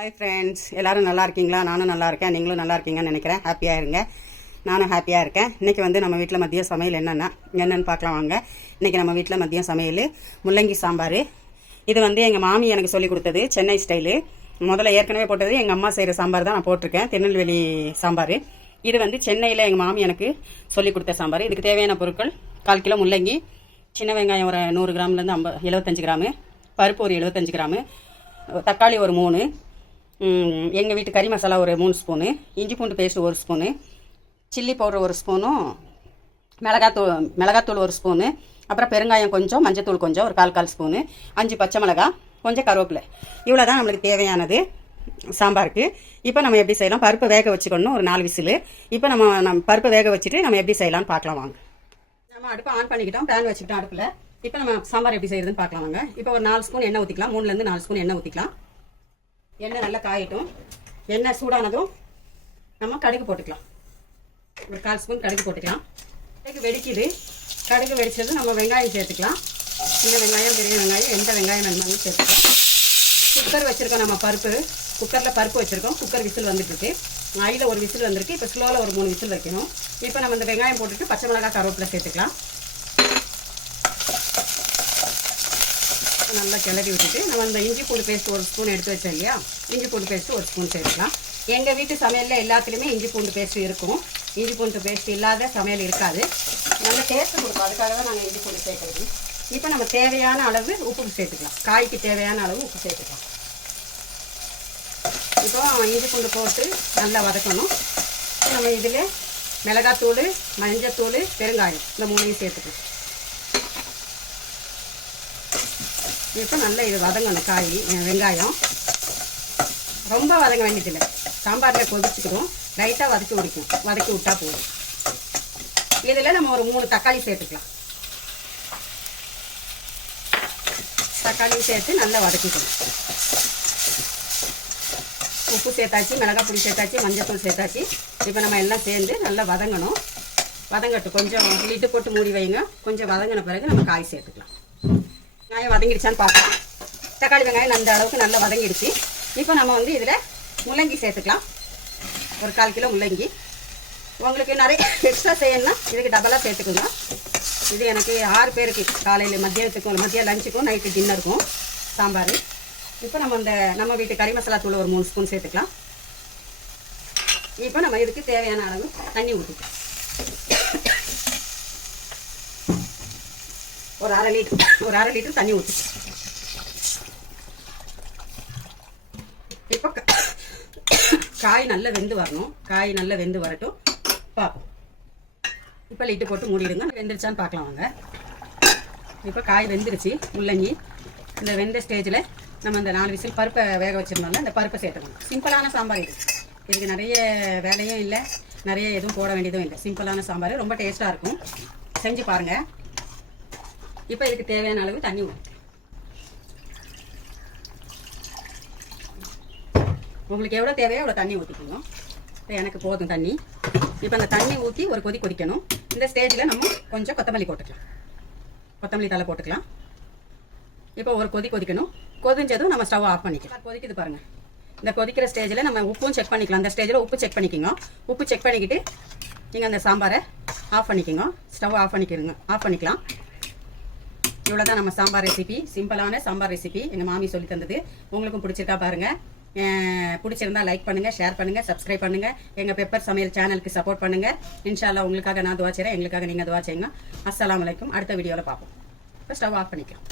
Hi friends, எல்லோரும் நல்லா இருக்கீங்களா? நானும் நல்லா இருக்கேன், நீங்களும் நல்லா இருக்கீங்கன்னு நினைக்கிறேன். ஹாப்பியாக இருங்க. நானும் ஹாப்பியாக இருக்கேன். இன்றைக்கி வந்து நம்ம வீட்டில் மதியம் சமையல் என்னென்னு பார்க்கலாம் வாங்க. இன்றைக்கி நம்ம வீட்டில் மதியம் சமையல் முள்ளங்கி சாம்பார். இது வந்து எங்கள் மாமி எனக்கு சொல்லி கொடுத்தது, சென்னை ஸ்டைலு. முதல்ல ஏற்கனவே போட்டது எங்கள் அம்மா செய்கிற சாம்பார் தான் நான் போட்டிருக்கேன், திருநெல்வேலி சாம்பார். இது வந்து சென்னையில் எங்கள் மாமி எனக்கு சொல்லி கொடுத்த சாம்பார். இதுக்கு தேவையான பொருட்கள்: 1/4 கிலோ முள்ளங்கி, சின்ன வெங்காயம் ஒரு 100 கிராம்லேருந்து 75 கிராமு, பருப்பு ஒரு 75 கிராமு, தக்காளி ஒரு 3, எங்கள் வீட்டு கறி மசாலா ஒரு 3 ஸ்பூனு, இஞ்சி பூண்டு பேஸ்ட் 1 ஸ்பூனு, சில்லி பவுடர் 1 ஸ்பூனும், மிளகாத்தூள் 1 ஸ்பூனு, அப்புறம் பெருங்காயம் கொஞ்சம், மஞ்சத்தூள் கொஞ்சம், ஒரு 1/4 ஸ்பூனு, 5 பச்சை மிளகா, கொஞ்சம் கருவேப்பிலை. இவ்வளோ தான் நம்மளுக்கு தேவையானது சாம்பாருக்கு. இப்போ நம்ம எப்படி செய்யலாம்? பருப்பு வேக வச்சுக்கணும், ஒரு 4 விசில். இப்போ நம்ம பருப்பு வேக வச்சுட்டு நம்ம எப்படி செய்யலாம்னு பார்க்கலாம் வாங்க. நம்ம அடுப்பை ஆன் பண்ணிக்கிட்டோம், பேன் வச்சுக்கிட்டோம் அடுப்பில். இப்போ நம்ம சாம்பார் எப்படி செய்யறதுன்னு பார்க்கலாம் வாங்க. இப்போ ஒரு 4 ஸ்பூன் எண்ணெய் ஊற்றிக்கலாம், 3லேருந்து 4 ஸ்பூன் எண்ணெய் ஊற்றிக்கலாம். எண்ணெய் நல்லா காயட்டும். எண்ணெய் சூடானதும் நம்ம கடுகு போட்டுக்கலாம். ஒரு 1/4 ஸ்பூன் கடுகு போட்டுக்கலாம். கடுகு வெடிக்குது. கடுகு வெடிச்சது நம்ம வெங்காயம் சேர்த்துக்கலாம். சின்ன வெங்காயம், பெரிய வெங்காயம், எந்த வெங்காயம் வேணுமாலும் சேர்த்துக்கலாம். குக்கர் வச்சுருக்கோம், நம்ம குக்கரில் பருப்பு வச்சுருக்கோம். குக்கர் விசில் வந்துட்டுருக்கு. அதில் ஒரு விசில் வந்திருக்கு. இப்போ ஸ்லோவில் ஒரு 3 விசில் வைக்கணும். இப்போ நம்ம இந்த வெங்காயம் போட்டுட்டு பச்சை மிளகாய், கருவேப்பிலை சேர்த்துக்கலாம். நல்லா கிளறி விட்டுட்டு நம்ம இந்த இஞ்சி பூண்டு பேஸ்ட் 1 ஸ்பூன் எடுத்து வச்சோம் இல்லையா, இஞ்சி பூண்டு பேஸ்ட்டு 1 ஸ்பூன் சேர்த்துக்கலாம். எங்கள் வீட்டு சமையலில் எல்லாத்துலேயுமே இஞ்சி பூண்டு பேஸ்ட்டு இருக்கும். இஞ்சி பூண்டு பேஸ்ட் இல்லாத சமையல் இருக்காது. நல்ல டேஸ்ட்டு கொடுக்கும், அதுக்காக தான் நாங்கள் இஞ்சி பூண்டு சேர்க்குறது. இப்போ நம்ம தேவையான அளவு உப்பு சேர்த்துக்கலாம். காய்க்கு தேவையான அளவு உப்பு சேர்த்துக்கலாம். இப்போ இஞ்சி பூண்டு போட்டு நல்லா வதக்கணும். நம்ம இதில் மிளகாத்தூள், மஞ்சத்தூள், பெருங்காயம் இந்த 3ஐயும் சேர்த்துக்கலாம். இப்போ நல்லா இது வதங்கணும். வெங்காயம் ரொம்ப வதங்க வேண்டியதில்லை. சாம்பாரில் கொதிச்சுக்கிறோம், லைட்டாக வதக்கி விட்டா போதும். இதில் நம்ம ஒரு 3 தக்காளி சேர்த்துக்கலாம். தக்காளி சேர்த்து நல்லா வதக்கிக்கணும். உப்பு சேர்த்தாச்சு, மிளகாய் பொடி சேர்த்தாச்சு, மஞ்சத்தூள் சேர்த்தாச்சு. இப்போ நம்ம எல்லாம் சேர்ந்து நல்லா வதங்கணும். வதங்கட்டும். கொஞ்சம் லிட்டு போட்டு மூடி வைங்க. கொஞ்சம் வதங்கின பிறகு நம்ம காய் சேர்த்துக்கலாம். வெங்காயம் வதங்கிடுச்சான்னு பார்க்கலாம். தக்காளி வெங்காயம் அந்த அளவுக்கு நல்லா வதங்கிடுச்சு. இப்போ நம்ம வந்து இதில் முள்ளங்கி சேர்த்துக்கலாம். ஒரு 1/4 கிலோ முள்ளங்கி. உங்களுக்கு நிறைய எக்ஸ்ட்ரா செய்யணும்னா இதுக்கு டபுளாக சேர்த்துக்கோங்க. இது எனக்கு 6 பேருக்கு, காலையில் மதியம் லஞ்சுக்கும் நைட்டு டின்னருக்கும் சாம்பார். இப்போ நம்ம வீட்டு கறி மசாலா தூள் ஒரு 3 ஸ்பூன் சேர்த்துக்கலாம். இப்போ நம்ம இதுக்கு தேவையான அளவு தண்ணி ஊற்றிக்கலாம். ஒரு அரை லிட்டர் தண்ணி ஊற்றிக்கலாம். இப்போ காய் நல்லா வெந்து வரணும். காய் நல்லா வெந்து வரட்டும், பார்ப்போம். இப்போ லிட்டு போட்டு மூடிடுங்க. வெந்துருச்சான்னு பார்க்கலாம் வாங்க. இப்போ காய் வெந்துருச்சு. முள்ளங்கி இந்த வெந்த ஸ்டேஜில் நம்ம இந்த 4 விசில் பருப்பை வேக வச்சுருந்தோம்ல, இந்த பருப்பை சேர்த்துக்கணும். சிம்பிளான சாம்பார் இது. இதுக்கு நிறைய வேலையும் இல்லை, நிறைய எதுவும் போட வேண்டியதும் இல்லை. சிம்பிளான சாம்பார் ரொம்ப டேஸ்ட்டாக இருக்கும். செஞ்சு பாருங்கள். இப்போ இதுக்கு தேவையான அளவு தண்ணி ஊற்றும். உங்களுக்கு எவ்வளோ தேவையோ அவ்வளோ தண்ணி ஊற்றிக்கோங்க. எனக்கு போதும் தண்ணி. இப்போ அந்த தண்ணி ஊற்றி ஒரு கொதிக்கணும். இந்த ஸ்டேஜில் நம்ம கொஞ்சம் கொத்தமல்லி போட்டுக்கலாம். கொத்தமல்லி தலை போட்டுக்கலாம். இப்போ ஒரு கொதிக்கணும். கொதிஞ்சதும் நம்ம ஸ்டவ் ஆஃப் பண்ணிக்கலாம். கொதிக்குது பாருங்கள். இந்த கொதிக்கிற ஸ்டேஜில் நம்ம உப்பும் செக் பண்ணிக்கலாம். அந்த ஸ்டேஜில் உப்பு செக் பண்ணிக்கோங்க. உப்பு செக் பண்ணிக்கிட்டு நீங்கள் அந்த சாம்பாரை ஆஃப் பண்ணிக்கோங்க. ஸ்டவ் ஆஃப் பண்ணிக்கலாம். இவ்வளோ தான் நம்ம சாம்பார் ரெசிபி. சிம்பிளான சாம்பார் ரெசிபி எங்கள் மாமி சொல்லி தந்தது. உங்களுக்கும் பிடிச்சிருக்கா பாருங்கள். பிடிச்சிருந்தா லைக் பண்ணுங்கள், ஷேர் பண்ணுங்கள், சப்ஸ்கிரைப் பண்ணுங்கள். எங்கள் பெப்பர் சமையல் சேனலுக்கு சப்போர்ட் பண்ணுங்கள். இன்ஷா அல்லாஹ் உங்களுக்காக நான் துவா செய்கிறேன், எங்களுக்காக நீங்கள் துவா செய்யுங்க. அஸ்ஸலாமு அலைக்கும். அடுத்த வீடியோவில் பார்ப்போம். இப்போ ஸ்டவ் ஆஃப் பண்ணிக்கலாம்.